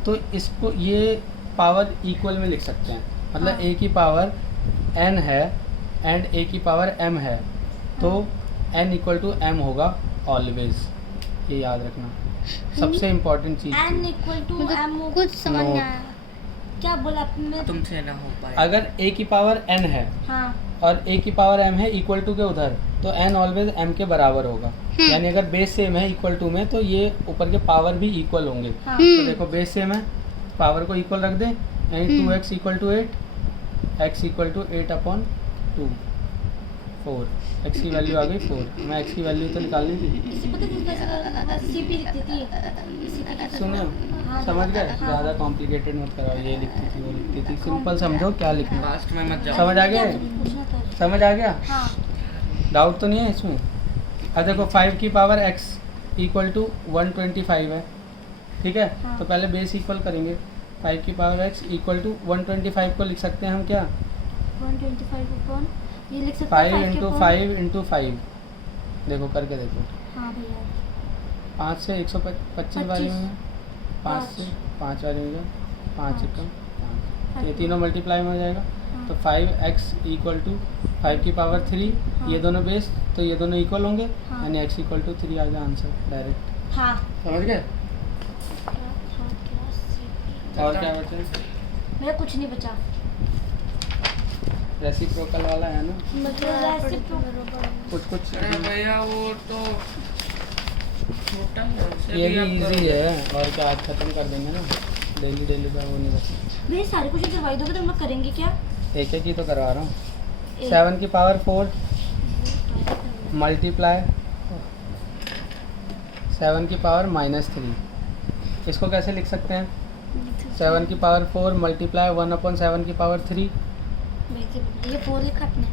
तो इसको ये पावर इक्वल में लिख सकते हैं, मतलब हाँ। a की पावर n है एंड ए की पावर m है तो n इक्वल टू m होगा ऑलवेज, ये याद रखना सबसे इम्पोर्टेंट चीज़ n थी। इक्वल टू मुझे m कुछ समझ नहीं No. आया। क्या बोला आपने? तुमसे ना हो पाए। अगर a की पावर n है हाँ और a की पावर m है इक्वल टू के उधर, तो n ऑलवेज m के बराबर होगा। यानी अगर बेस सेम है इक्वल टू में तो ये ऊपर के पावर भी इक्वल होंगे। हाँ तो देखो बेस सेम है, पावर को इक्वल रख दें, यानी 2x equal to 8, x equal to 8/2, 4, x की वैल्यू आ गई 4। मैं x की वैल्यू तो निकालनी थी, इसे पता है कैसे सीपी लिखती थी CP कैसे? सुनो हाँ, समझ गए, हाँ। ज़्यादा कॉम्प्लिकेटेड मत कराओ, ये लिखती थी वो लिखती थी, सिंपल समझो क्या लिखना। पास्ट में मत जाओ। समझ आ गया? पूछना था। समझ आ गया? हाँ डाउट तो नहीं है इसमें? अब देखो 5 की पावर x इक्वल टू 125 है, ठीक है? हाँ। तो पहले बेस इक्वल करेंगे, 5 की पावर x इक्वल टू 125 को लिख सकते हैं हम क्या, 125 अपॉन ये लिख सकते 5 हैं इंटू 5 इंटू 5। देखो करके देखो, हाँ भैया 5 से 125 बारी में, 5 से 5 बारी में, 5 एकम 5, ये तीनों मल्टीप्लाई में हो जाएगा। तो 5x इक्वल टू 5 की पावर 3, हाँ। ये दोनों बेस तो ये दोनों इक्वल होंगे, हाँ। यानी x इक्वल टू 3 आ गया आंसर डायरेक्ट। हाँ समझ गए? क्या और क्या बचे? मेरा कुछ नहीं बचा। रेसिप्रोकल वाला है ना कुछ कुछ, अरे भैया वो तो छोटा है, उससे ये भी आप इजी करो। है, और क्या आज खत्म कर देंगे ना, डेली डेली का वो नहीं बचा। मेरे सारे कुछ करवाई दोगे तो हम लोग करेंगे क्या? एक एक ही तो करवा रहा हूँ। एक- 7 की पावर 4 मल्टीप्लाई 7 की पावर -3, इसको कैसे लिख सकते हैं? 7 की पावर 4 मल्टीप्लाई 1/7 की पावर 3, ये 4 लिखा आपने?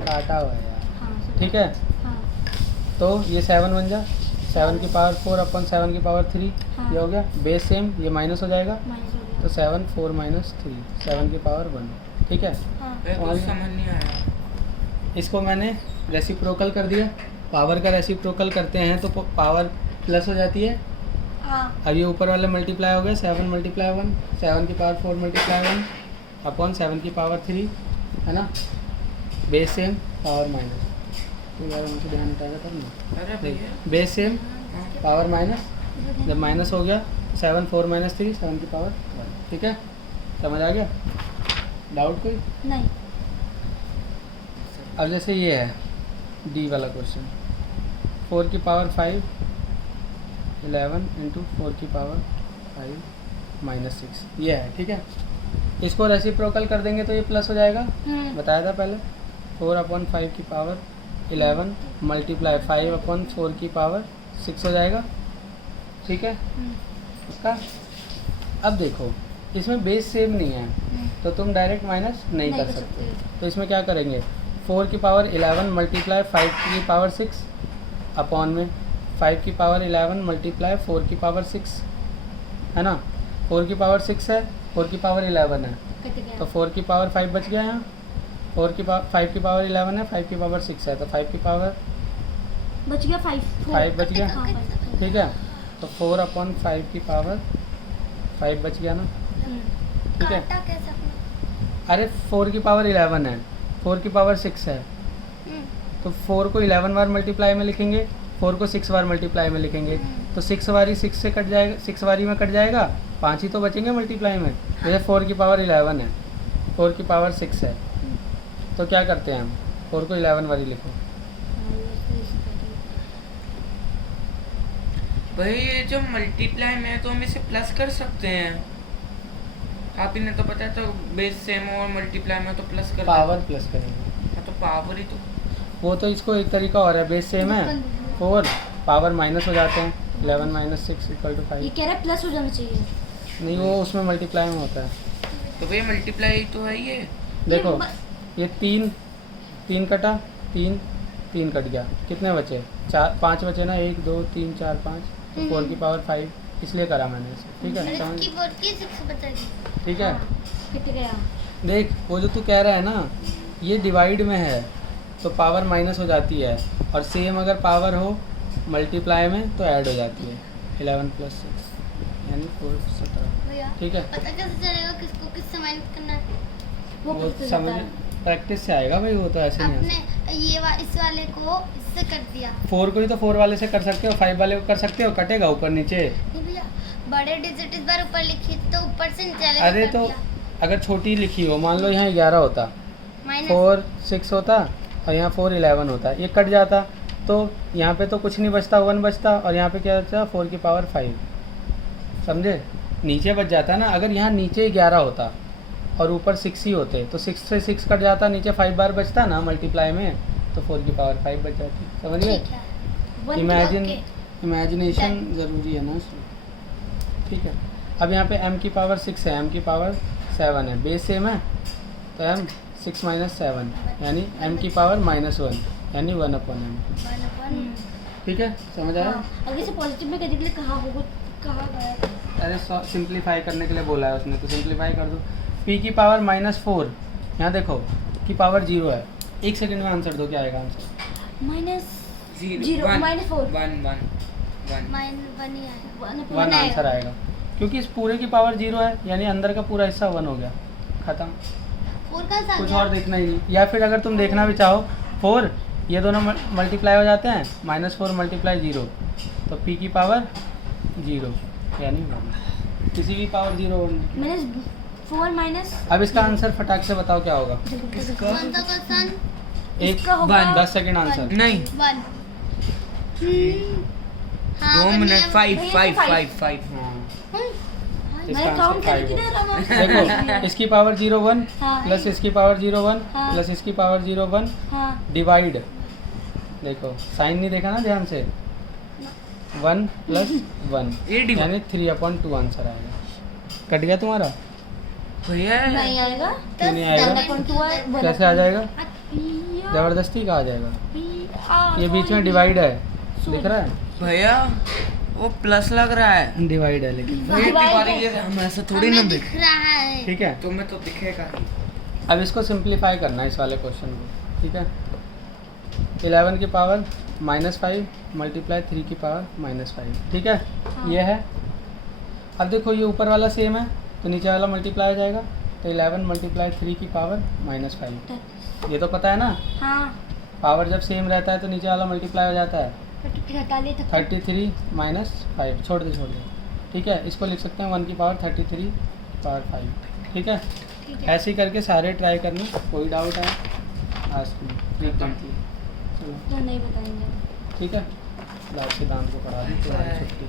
काटा हुआ है यार, हाँ sorry। ठीक है? हाँ तो ये 7 बन जा, 7 की पावर 4/7 की पावर 3, हाँ। ये हो गया बेस सेम, ये माइनस हो जाएगा, माइनस हो गया। तो 7 4 - 3 7 की पावर 1, ठीक है? हाँ मेरे को समझ नहीं आया। इसको मैंने रेसिप्रोकल कर दिया, पावर का रेसिप्रोकल करते हैं तो पावर प्लस हो जाती है। हाँ अब ये ऊपर वाले मल्टीप्लाई हो गए, 7 मल्टीप्लाई 1, 7 की पावर 4 मल्टीप्लाई 1 अपॉन 7 की पावर 3, है ना? बेस सेम पावर माइनस, तो यार हमको ध्यान उठाएगा तब ना। अरे भैया बेस सेम पावर माइनस, जब माइनस हो गया 7 4 - 3 7 की पावर 1, ठीक है? समझ आ गया? डाउट कोई? नहीं अब जैसे ये है डी वाला क्वेश्चन, 4 की पावर 5 11 इंटू 4 की पावर 5 - 6, ये है, ठीक है? इसको रेसिप्रोकल कर देंगे तो ये प्लस हो जाएगा, बताया था पहले। 4/5 की पावर 11 मल्टीप्लाई 5/4 की पावर 6 हो जाएगा, ठीक है? इसका अब देखो इसमें बेस सेम नहीं है तो तुम डायरेक्ट माइनस नहीं कर सकते, तो इसमें क्या करेंगे, 4 की पावर 11 मल्टीप्लाई 5 की पावर 6 अपॉन में 5 की पावर 11 मल्टीप्लाई 4 की पावर 6, है ना? 4 की पावर 6 है, 4 की पावर 11 है, कट गया। तो 4 की पावर 5 बच गया यहाँ, 5 की पावर 11 है, 5 की पावर 6 है, तो 5 की पावर बच गया 5 5 बच गया, हाँ 5 ठीक है? तो 4/5 की पावर 5 बच गया ना, ठीक है? काटा कैसे अपना? अरे 4 की पावर 11 है, 4 की पावर 6 है, तो 4 को 11 बार मल्टीप्लाई में लिखेंगे, 4 को 6 बार मल्टीप्लाई में लिखेंगे, तो 6 बारी 6 से कट जाएगा, 6 बारी में कट जाएगा, 5 ही तो बचेंगे मल्टीप्लाई में। जैसे 4 की पावर 11 है, 4 की पावर 6 है, तो क्या करते हैं हम, 4 को 11 बारी लिखो, भाई ये जो मल्टीप्लाई में है तो हम इसे प्लस कर सकते हैं। आप ही ने तो बताया था बेस सेम और मल्टीप्लाई में तो प्लस कर पावर प्लस करेंगे, हाँ, तो पावर ही तो। वो तो इसको एक तरीका और है, बेस सेम है 4 पावर माइनस हो जाते हैं, 11 - 6 = ये 5, कह रहा है प्लस हो जाना चाहिए। नहीं वो उसमें मल्टीप्लाई में होता है। तो भाई मल्टीप्लाई तो है ये। देखो ये 3 कटा, 3 कट गया, कितने बचे, 5 बचे ना, 1 2 3 4 5, तो 4 की पावर 5, इसलिए करा मैंने इसे, ठीक है? अरे समझ? कीबोर्ड की 6 बचेगी। ठीक है? कट गया। देख वो जो तू कह रहा है ना, ये डिवाइड में है तो पावर माइनस हो जाती है, और सेम अगर पावर हो मल्टीप्लाई में तो ऐड हो जाती है, 11 + 6 यानी 4 17, भैया ठीक है? पता कैसे चलेगा किसको किससे माइनस करना है? वो वो खुद से समझ जाता है। प्रैक्टिस से आएगा भाई, वो तो ऐसे नहीं आपने आएगा। इस वाले को इससे कर दिया। 4 को ही तो 4 वाले से कर सकते हो, 5 वाले को कर सकते हो, कटेगा ऊपर नीचे। नहीं भैया, बड़े डिजिट इस बार ऊपर लिखी तो ऊपर से नीचे वाले अरे कर तो दिया। अगर छोटी लिखी हो, मान लो यहाँ 11 होता, माइनस 4 6 होता और यहाँ 4 11 होता, ये कट जाता तो यहाँ पे तो कुछ नहीं बचता, 1 बचता, और यहाँ पे क्या बचता 4 की पावर 5, समझे? नीचे बच जाता ना। अगर यहाँ नीचे 11 होता और ऊपर 6 ही होते तो 6 से 6 कट जाता, नीचे 5 बार बचता ना मल्टीप्लाई में, तो 4 की पावर 5 बच जाती। समझ गए? ठीक है। इमेजिनेशन ज़रूरी है ना उसमें, ठीक है। अब यहाँ पे m की पावर 6 है, m की पावर 7 है, बेस सेम है तो m 6 - 7 यानी m की पावर -1 यानी 1/m, ठीक है? समझ आया? अगर इसे पॉजिटिव में करने के लिए कहाँ गया? अरे सिंप्लीफाई करने के लिए बोला है उसने, तो सिंप्लीफाई कर दो। p की पावर -4, यहाँ देखो की पावर 0 है, 1 सेकंड में आंसर दो, क्या आएगा आंसर? माइनस 0 जीरो, -4 1 1 1 1 ही आएगा। 1 आंसर आएगा, क्योंकि इस पूरे की पावर 0 है यानी अंदर का पूरा हिस्सा 1 हो गया, खत्म। 4 का सा कुछ और देखना ही नहीं। या फिर अगर तुम देखना भी चाहो 4 ये दोनों मल्टीप्लाई हो जाते हैं, -4 × 0 तो p की पावर 0 यानी 1, किसी भी पावर 0 -4 माइनस अब इसका आंसर फटाक से बताओ क्या होगा? कौन सा क्वेश्चन? इसका होगा 10 सेकंड आंसर। नहीं 1। हाँ 2 मिनट भैया 5 तो 5 five। 5 5 इसका मैंने आंसर काउंट 5 करके दे रहा देखो इसकी पावर 0 1 हाँ। प्लस इसकी पावर 0 1 हाँ। प्लस इसकी पावर 0 1 हाँ डिवाइड, देखो साइन नहीं देखा ना ध्यान से, 1 + 1 ये divide। यानी 3/2 आंसर आएगा। कट गया तुम्हारा? भैया नहीं आएगा। क्यों नहीं आएगा? 1/2 है, 1/2 कैसे आ जाएगा? भैया, जबरदस्ती का आ जाएगा, भैया, ये बीच में डिवाइड है, दिख रहा है? भैया वो प्लस लग रहा है। डिवाइड है लेकिन, भैया divide दीवारी है। के हम ऐसा थोड़ी ना हमें देख, दिख रहा है। ठीक है। तुम्हें तो दिखेगा ही। अब इसको सिंप्लीफाई करना है इस वाले क्वेश्चन को, ठीक है। 11 की पावर -5 × 3 की पावर -5, ठीक है। ये है। अब देखो ये ऊपर वाला सेम है तो नीचे वाला मल्टीप्लाई हो जाएगा, तो 11 × 3 की पावर -5, ये तो पता है ना। हाँ पावर जब सेम रहता है तो नीचे वाला मल्टीप्लाई हो जाता है, फिर हटा ले तक 33 - 5, छोड़ दे, ठीक है। इसको लिख सकते हैं 1 की पावर 33 की पावर 5, ठीक है। ठीक है। ऐसे ही करके सारे ट्राई करना, कोई डाउट है आज फ्रीक्वेंटली, चलो तो नहीं बताएंगे। ठीक है। लास्ट सिद्धांत को पढ़ा दी, तुम्हारी छुट्टी।